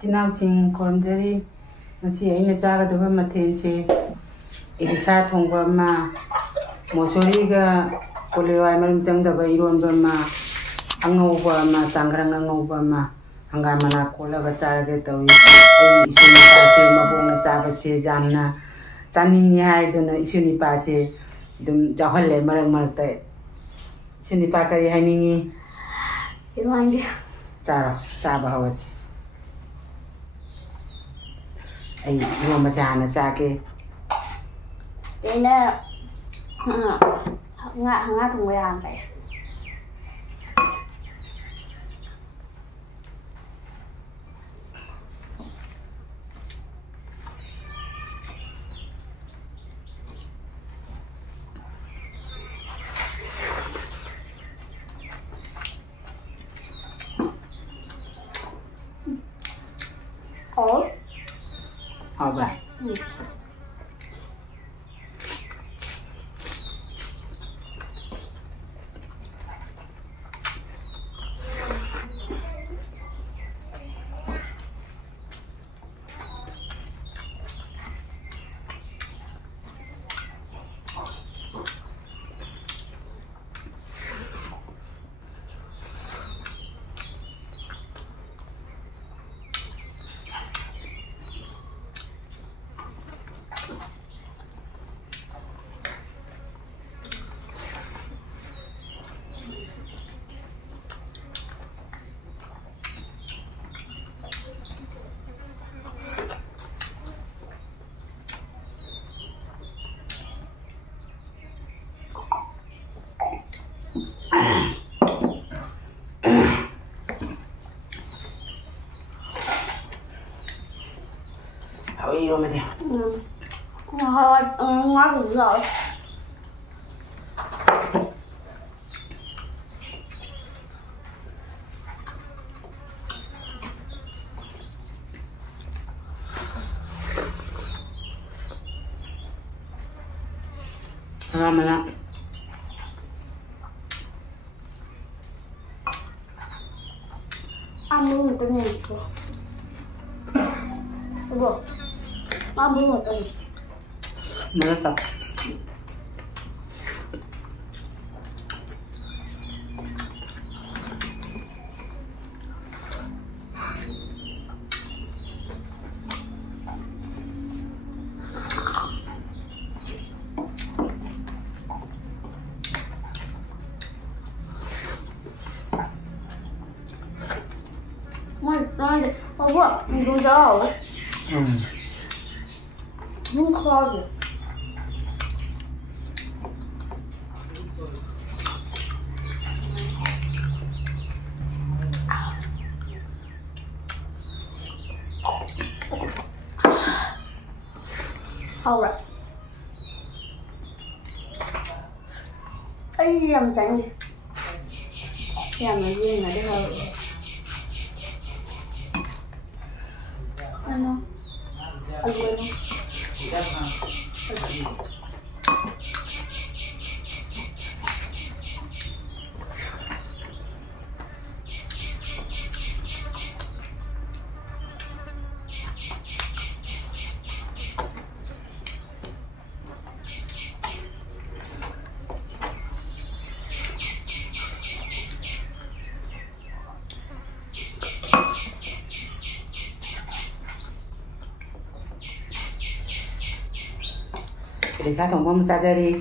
Tinauching Kormdari, Nasi Aina Jagadava Matense, Elisa Tongbama, Mosoriga, Polewai Marimjangdava Ironbama, Angobama, Tangrangangobama, Angamana Kola Target, Isunipase, Mabona Savase, Jamna, Tani Haiduna, Isunipase, Dum Jahale Maramarte, Sunipakari Haningi, Saba House. Ay, yung masana sa akin. Đây nè, ngã thùng quay hàng vậy. Ủa? Hộp à? Hậu y luôn mà chị. Thôi, ngon đủ rồi. Mà nè. Ăn luôn cái này được. Được. Ăn luôn cái này. Mà sao? Nói không có, mình không cho rồi. Không kho gì. Không rồi. Ấy làm tránh đi. Làm là riêng là đi thôi. Ano? Ano? Để sao thằng con ra đi.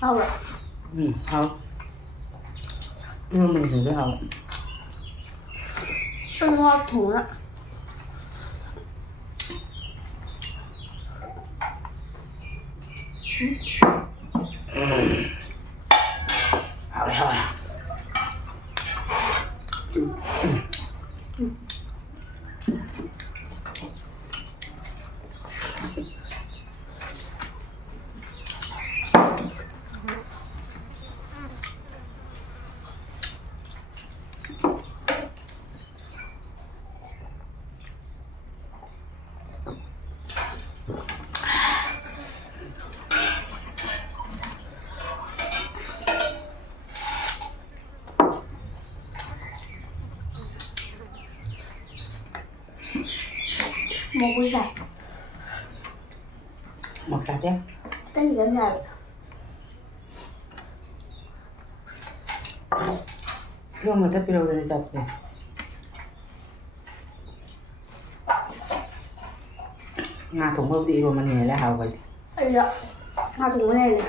Không rồi. Không. Nhưng mình thử cái hậu. Ăn ngon thủng á. Một sạch. Một sạch ya. Cái gì cả rồi. Lo mau tapi lo udah sạch ya. Nga thùng bao tị rồi mà nhảy là hào vậy. Ây da, hai thùng cái này này.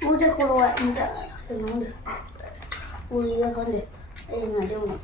Mua cho cô ạ, mua cho đừng nói được. Ui ra con để đây là đâu này.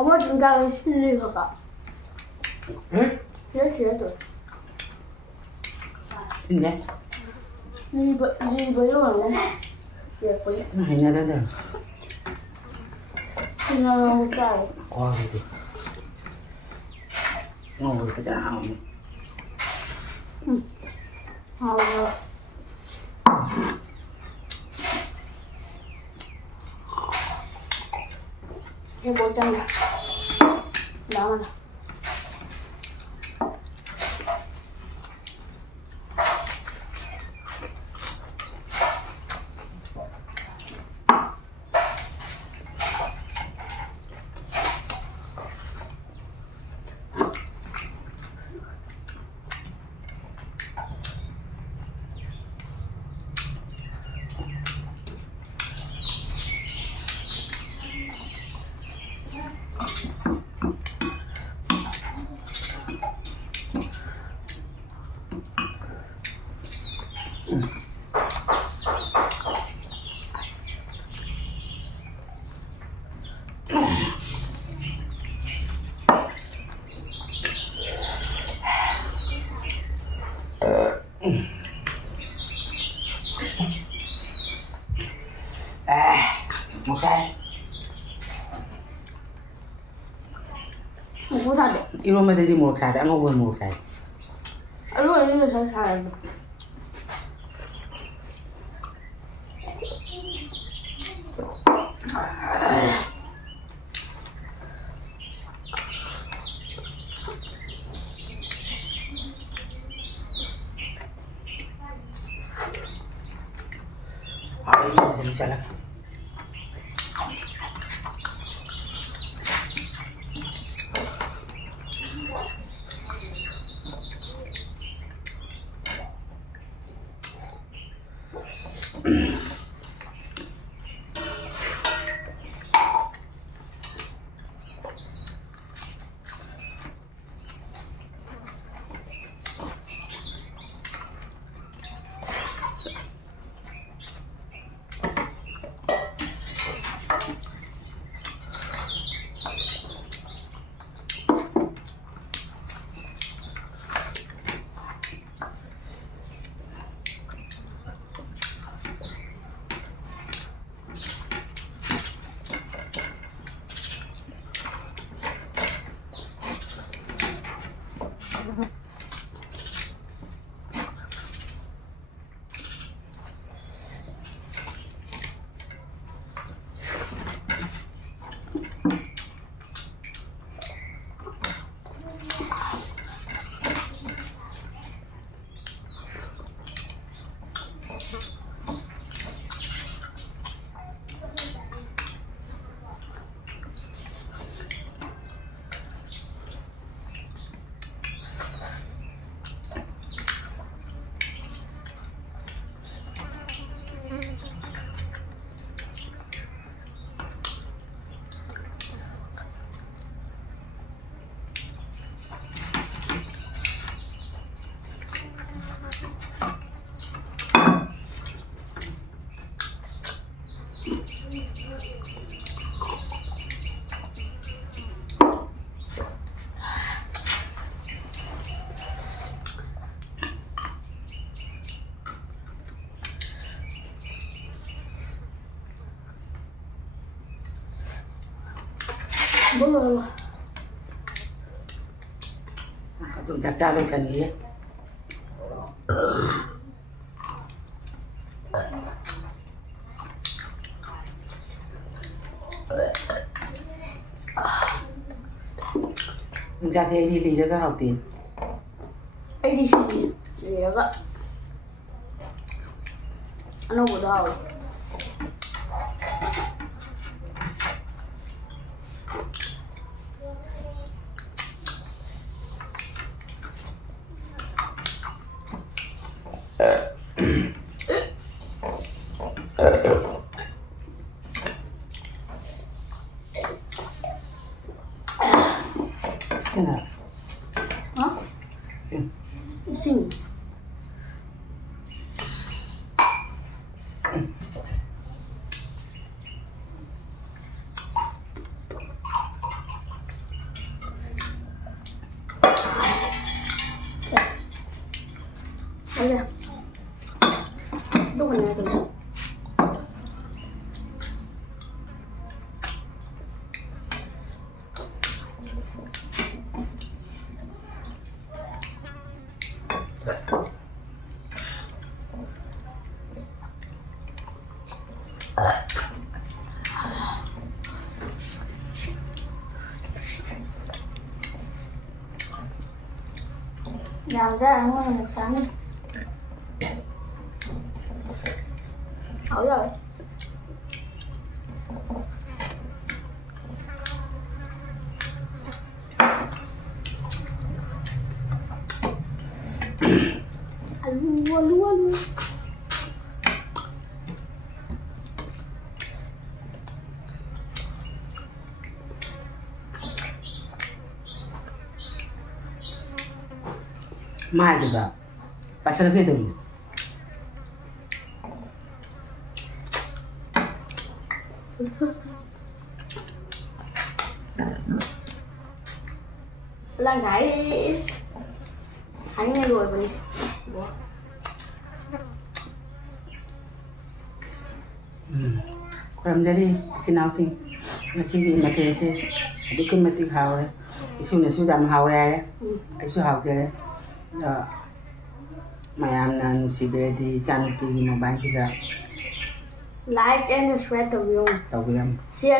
엄마 중간에 실리가. 응? 그래도. Ini Ini bagaimana? Ya punya. nah ini ada. Tinggal buka. Oh gitu. Ngồi cái chả nào. Halo. Ini bocah ya. Dah mana? Một sai. Không có thật đấy. Yêu mà đi một sai đã ngồi một sai. Lúc này như là sai. Ini bisa lah. Boleh. Kau tu caca lo sendiri. Jadi ini lihat kan hotin. Ini sih, lihat kan. Ano ko daw? Hah? Sini. Aja. Itu kan ya tuh. Làm ra ngon một sáng đi. Hảo rồi. Lua lua lua. Mai juga. Pasal gitu. Là guys. Anh nghe rồi vậy. Kurang jadi sinau sing masih makin sih. Jadi kan mati hau deh. Isu nesu jam hau deh. Isu hau deh. Mayamna nusi beredi channel pi mo bank juga. Like and subscribe to video. Tahu yang. Share